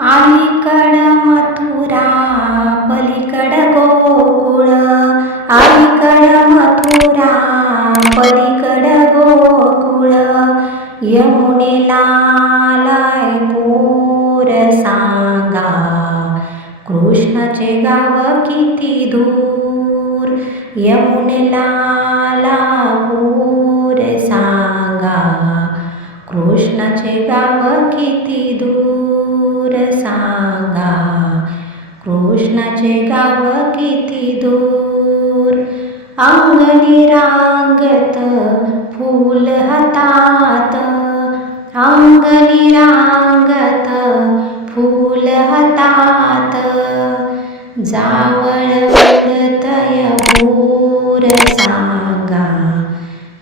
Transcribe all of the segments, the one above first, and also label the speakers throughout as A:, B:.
A: आईकड मथुरा पलीकड गोकुळ. आईकड मथुरा पलीकड गोकुळ. यमुनेला लालाय पूर सांगा. कृष्णाचे गाव किती दूर. यमुनेला लाला पूर सांगा. कृष्णाचे गाव किती दूर. कृष्णाचे गाव किती दूर? अंगणी रांगत फूल हातात. अंगणी रांगत फूल हातात. जावळ उडतय पूर सांगा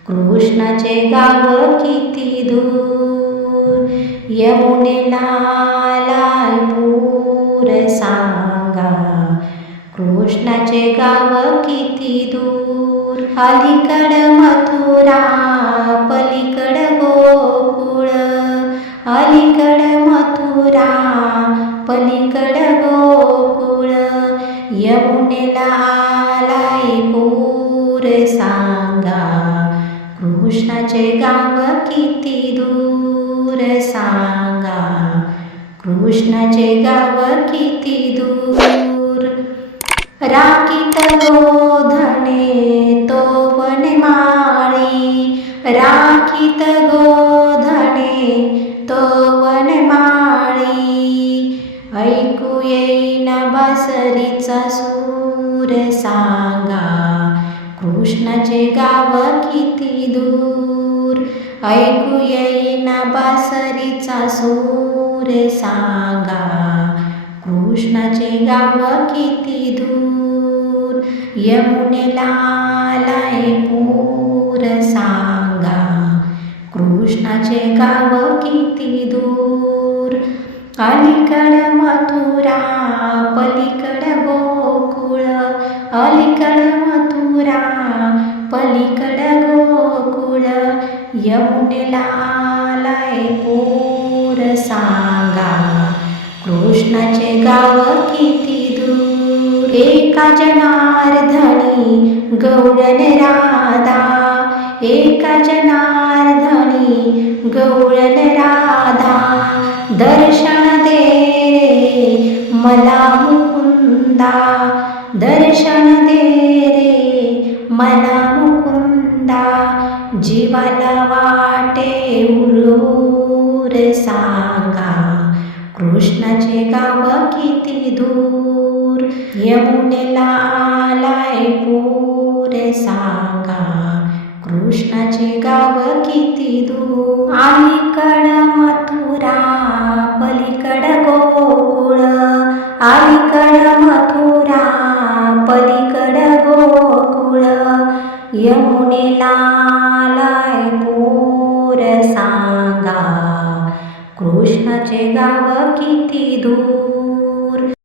A: कृष्णाचे गाव किती दूर? यमुनेला कृष्णाचे गाव किती दूर? अलीकड मथुरा पलीकड गोकुळ. अलीकड मथुरा पलीकड गोकुळ. यमुनेला आलाय पूर सांगा. कृष्णाचे गाव किती दूर सांगा. कृष्णाचे गाव किती दूर? राखीत गोधने तो वनमाळी राखीत गोधने तो वनमाळी ऐकू येईन बासरीचा सूर सांगा कृष्णाचे गाव किती दूर। ऐकू येईन बासरीचा सूर सांगा। कृष्णाचे गाव किती दूर? यमुनेला आलाय पूर सांगा. कृष्णाचे गाव किती दूर? अलीकड मथुरा पलीकड गोकुळ. अलीकड मथुरा पलीकड गोकुळ. यमुनेला आलाय पूर सांगा. कृष्णाचे गाव किती दूर? एका जनार्धनी गौरन राधा. एका जनार्धनी गौरन राधा. दर्शन दे रे मला मुकुंदा. दर्शन दे रे मला मुकुंदा. जीवाला वाटे उरूर सांगा. कृष्णाचे गाव किती दूर? यमुनेला आलाय पूर सांगा. कृष्णाचे गाव किती दूर? अलीकड मथुरा पलीकड गोकुळ. अलीकड मथुरा पलीकड गोकुळ. यमुनेला आलाय पूर सांगा. कृष्णाचे गाव किती दूर?